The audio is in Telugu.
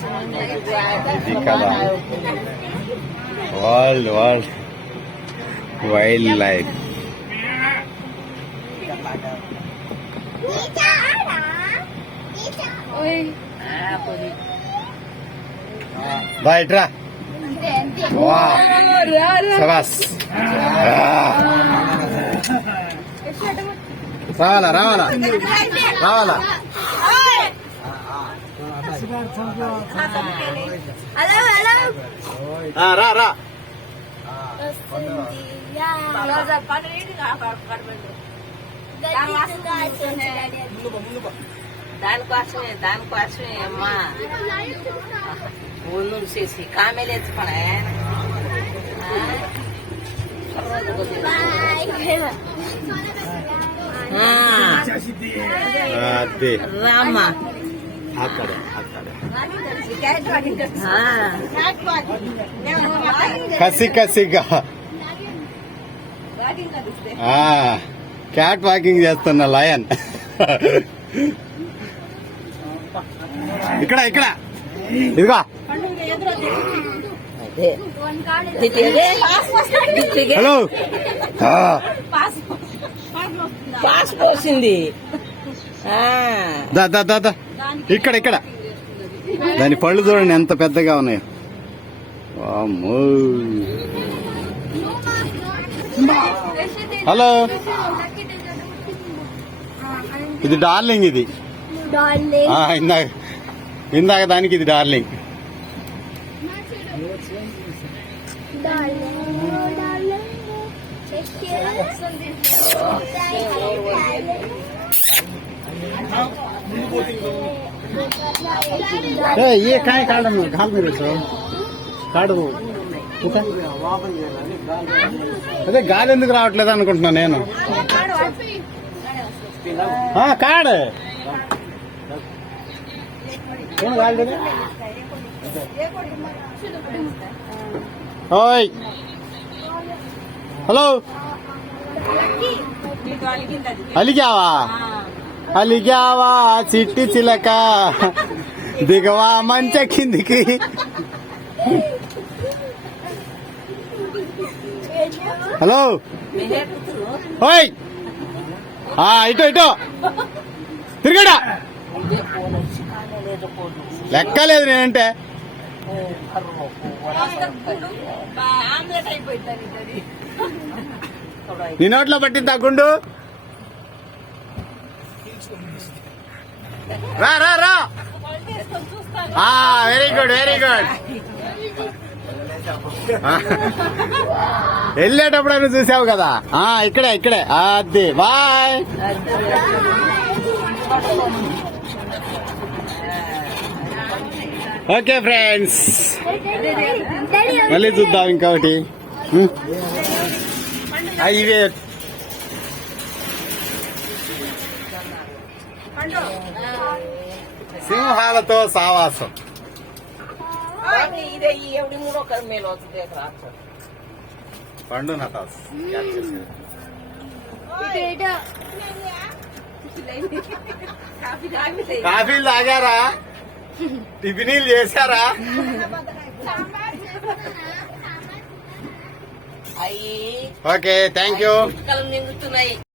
ఇది కదా వరల్డ్ వైల్డ్ లైఫ్. రైట్రా సబాస్. రావాలా రావాలా రావాలా. రా రా. దానికోసమే అమ్మా ముందు చేసి కామెలు ఎత్తుకున్నా రామ్మా అక్కడ కసి కసిగా క్యాట్ వాకింగ్ చేస్తున్న లయన్. ఇక్కడ ఇక్కడ ఇదిగో హలో పాస్ పోసింది. దా దా దా దా. ఇక్కడ ఇక్కడ దాని పళ్ళు చూడండి ఎంత పెద్దగా ఉన్నాయో. వామ్మో. హలో ఇది డార్లింగ్. ఇది ఇందాక దానికి ఇది డార్లింగ్. ये काय काढ घाल मेरे सो కాడు. అదే గాలి ఎందుకు రావట్లేదు అనుకుంటున్నా నేను. కాడు ఓయ్. హలో అలిగావా అలిగావా చిట్టి చిలక దిగవా మంచ కిందికి. హలో ఓయ్ ఇటో ఇటో తిరిగాడా. లెక్కలేదు నేనంటే. నీ నోట్లో పట్టింది ఆ గుండు. రా రా రా. Very good very good. వెళ్ళేటప్పుడు అని చూసావు కదా. ఇక్కడే ఇక్కడే. అది బాయ్. ఓకే ఫ్రెండ్స్ మళ్ళీ చూద్దాం ఇంకొకటి. ఇవే సింహాలతో సావాసం. పండు నటాస్ కాఫీలు తాగారా? టిఫినీలు చేశారా? Okay thank you.